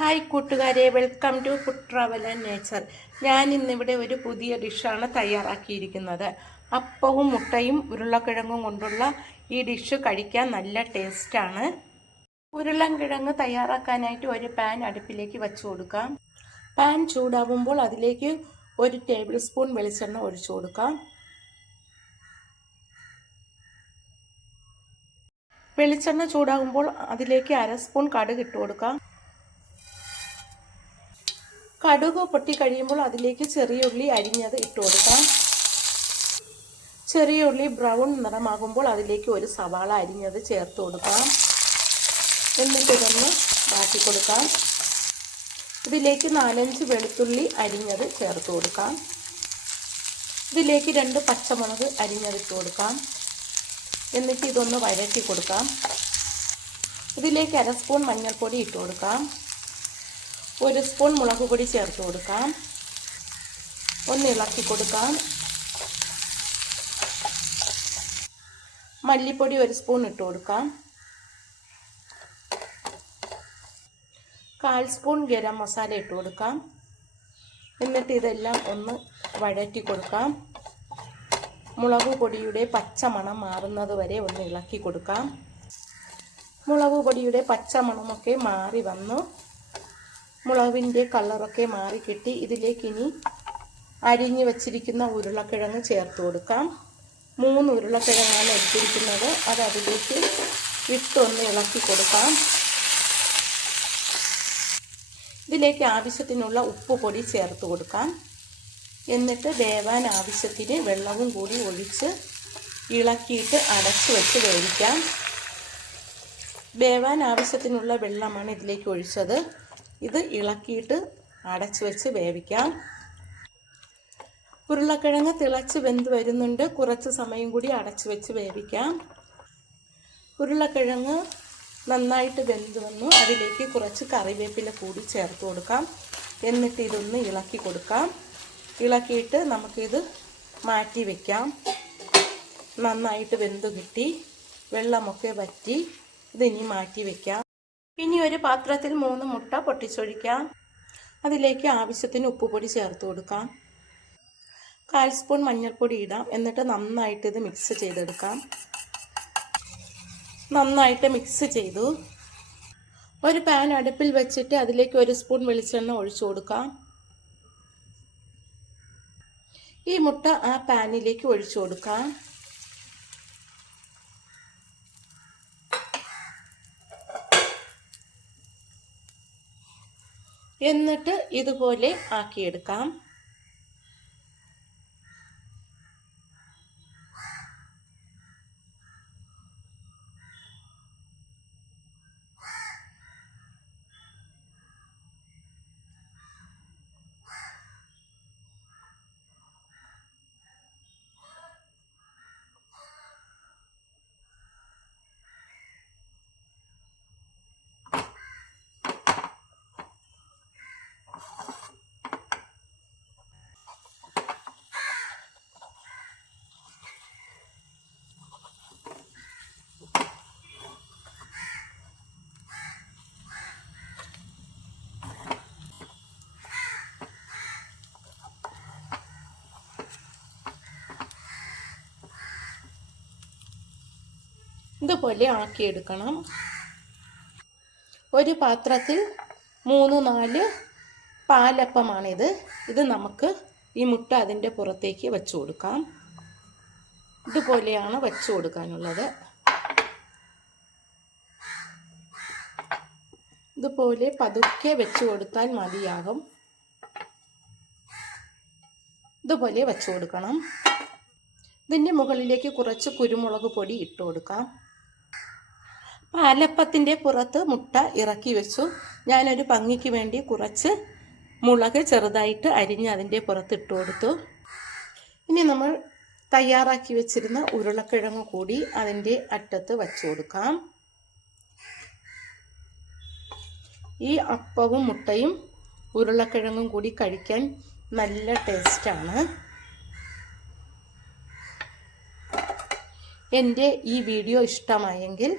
Hi കൂട്ടുകാരെ, welcome to food travel and nature. ഞാൻ ഇന്നിവിടെ ഒരു പുതിയ ഡിഷാണ് തയ്യാറാക്കിയിരിക്കുന്നത്. അപ്പവും മുട്ടയും ഉരുളക്കിഴങ്ങും കൊണ്ടുള്ള ഈ ഡിഷ് കഴിക്കാൻ നല്ല ടേസ്റ്റാണ്. ഉരുളക്കിഴങ്ങ് തയ്യാറാക്കാനായിട്ട് ഒരു പാൻ അടുപ്പിലേക്ക് വെച്ച് കൊടുക്കാം. പാൻ ചൂടാവുമ്പോൾ അതിലേക്ക് 1 ടേബിൾ സ്പൂൺ വെളിച്ചെണ്ണ ഒഴിച്ചു കൊടുക്കാം. വെളിച്ചെണ്ണ ചൂടാകുമ്പോൾ അതിലേക്ക് 1/2 സ്പൂൺ കടുക് ഇട്ട് കൊടുക്കാം. കടുക് പൊട്ടി കഴിയുമ്പോൾ അതിലേക്ക് ചെറിയ ഉള്ളി അരിഞ്ഞത് ഇട്ട് കൊടുക്കാം. ചെറിയ ഉള്ളി ബ്രൗൺ നിറമാകുമ്പോൾ അതിലേക്ക് ഒരു സവാള അരിഞ്ഞത് ചേർത്ത് കൊടുക്കാം. എന്നിട്ട് ഇതൊന്ന് മാറ്റി കൊടുക്കാം. ഇതിലേക്ക് 4-5 വെളുത്തുള്ളി അരിഞ്ഞത് ചേർത്ത് കൊടുക്കാം. ഇതിലേക്ക് 2 പച്ചമുളക് അരിഞ്ഞത് ഇട്ട് കൊടുക്കാം. എന്നിട്ട് ഇതൊന്ന് വഴറ്റി കൊടുക്കാം. ഇതിലേക്ക് 1/2 സ്പൂൺ മഞ്ഞൾപ്പൊടി ഇട്ട് കൊടുക്കാം. 1 സ്പൂൺ മുളക് പൊടി ചേർത്ത് കൊടുക്കാം. ഒന്ന് ഇളക്കി കൊടുക്കാം. മല്ലിപ്പൊടി 1 സ്പൂൺ ഇട്ട് കൊടുക്കാം. 1/4 സ്പൂൺ ഗരം മസാല ഇട്ട് കൊടുക്കാം. എന്നിട്ട് ഇതെല്ലാം ഒന്ന് വഴറ്റി കൊടുക്കാം. മുളക് പൊടിയുടെ പച്ച മണം മാറുന്നത് വരെ ഒന്ന് ഇളക്കി കൊടുക്കാം. മുളക് പൊടിയുടെ പച്ച മണമൊക്കെ മാറി വന്നു. മുളകിൻ്റെ കളറൊക്കെ മാറി കിട്ടി. ഇതിലേക്ക് ഇനി അരിഞ്ഞു വച്ചിരിക്കുന്ന ഉരുളക്കിഴങ്ങ് ചേർത്ത് കൊടുക്കാം. 3 ഉരുളക്കിഴങ്ങാണ് എടുത്തിരിക്കുന്നത്. അത് അതിലേക്ക് ഇട്ടൊന്ന് ഇളക്കി കൊടുക്കാം. ഇതിലേക്ക് ആവശ്യത്തിനുള്ള ഉപ്പ് പൊടി ചേർത്ത് കൊടുക്കാം. എന്നിട്ട് വേവാൻ ആവശ്യത്തിന് വെള്ളവും കൂടി ഒഴിച്ച് ഇളക്കിയിട്ട് അടച്ച് വെച്ച് വേവിക്കാം. വേവാൻ ആവശ്യത്തിനുള്ള വെള്ളമാണ് ഇതിലേക്ക് ഒഴിച്ചത്. ഇത് ഇളക്കിയിട്ട് അടച്ച് വെച്ച് വേവിക്കാം. ഉരുളക്കിഴങ്ങ് തിളച്ച് വെന്ത് വരുന്നുണ്ട്. കുറച്ച് സമയം കൂടി അടച്ച് വെച്ച് വേവിക്കാം. ഉരുളക്കിഴങ്ങ് നന്നായിട്ട് വെന്ത് വന്നു. അതിലേക്ക് കുറച്ച് കറിവേപ്പില കൂടി ചേർത്ത് കൊടുക്കാം. എന്നിട്ട് ഇതൊന്ന് ഇളക്കി കൊടുക്കാം. ഇളക്കിയിട്ട് നമുക്കിത് മാറ്റി വയ്ക്കാം. നന്നായിട്ട് വെന്ത് കിട്ടി. വെള്ളമൊക്കെ വറ്റി. ഇതിനി മാറ്റി വയ്ക്കാം. ഇനി ഒരു പാത്രത്തിൽ 3 മുട്ട പൊട്ടിച്ചൊഴിക്കാം. അതിലേക്ക് ആവശ്യത്തിന് ഉപ്പുപൊടി ചേർത്ത് കൊടുക്കാം. 1/4 സ്പൂൺ മഞ്ഞൾപ്പൊടി ഇടാം. എന്നിട്ട് നന്നായിട്ട് ഇത് മിക്സ് ചെയ്തെടുക്കാം. നന്നായിട്ട് മിക്സ് ചെയ്തു. ഒരു പാൻ അടുപ്പിൽ വെച്ചിട്ട് അതിലേക്ക് 1 സ്പൂൺ വെളിച്ചെണ്ണ ഒഴിച്ചു കൊടുക്കാം. ഈ മുട്ട ആ പാനിലേക്ക് ഒഴിച്ചു കൊടുക്കാം. എന്നിട്ട് ഇതുപോലെ ആക്കിയെടുക്കാം. ഇതുപോലെ ആക്കിയെടുക്കണം. ഒരു പാത്രത്തിൽ 3-4 പാലപ്പമാണിത്. ഇത് നമുക്ക് ഈ മുട്ട അതിൻ്റെ പുറത്തേക്ക് വെച്ച് കൊടുക്കാം. ഇതുപോലെയാണ് വെച്ച് കൊടുക്കാനുള്ളത്. ഇതുപോലെ പതുക്കെ വെച്ച് കൊടുത്താൽ മതിയാകും. ഇതുപോലെ വെച്ച് കൊടുക്കണം. ഇതിൻ്റെ മുകളിലേക്ക് കുറച്ച് കുരുമുളക് പൊടി ഇട്ട് കൊടുക്കാം. പാലപ്പത്തിൻ്റെ പുറത്ത് മുട്ട ഇറക്കി വെച്ചു. ഞാനൊരു ഭംഗിക്ക് വേണ്ടി കുറച്ച് മുളക് ചെറുതായിട്ട് അരിഞ്ഞ് അതിൻ്റെ പുറത്ത് ഇട്ട് കൊടുത്തു. ഇനി നമ്മൾ തയ്യാറാക്കി വെച്ചിരുന്ന ഉരുളക്കിഴങ്ങ് കൂടി അതിൻ്റെ അറ്റത്ത് വച്ചു കൊടുക്കാം. ഈ അപ്പവും മുട്ടയും ഉരുളക്കിഴങ്ങും കൂടി കഴിക്കാൻ നല്ല ടേസ്റ്റാണ്. എൻ്റെ ഈ വീഡിയോ ഇഷ്ടമായെങ്കിൽ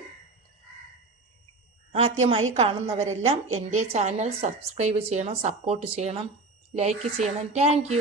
ആദ്യമായി കാണുന്നവരെല്ലാം എൻ്റെ ചാനൽ സബ്സ്ക്രൈബ് ചെയ്യണം, സപ്പോർട്ട് ചെയ്യണം, ലൈക്ക് ചെയ്യണം. താങ്ക്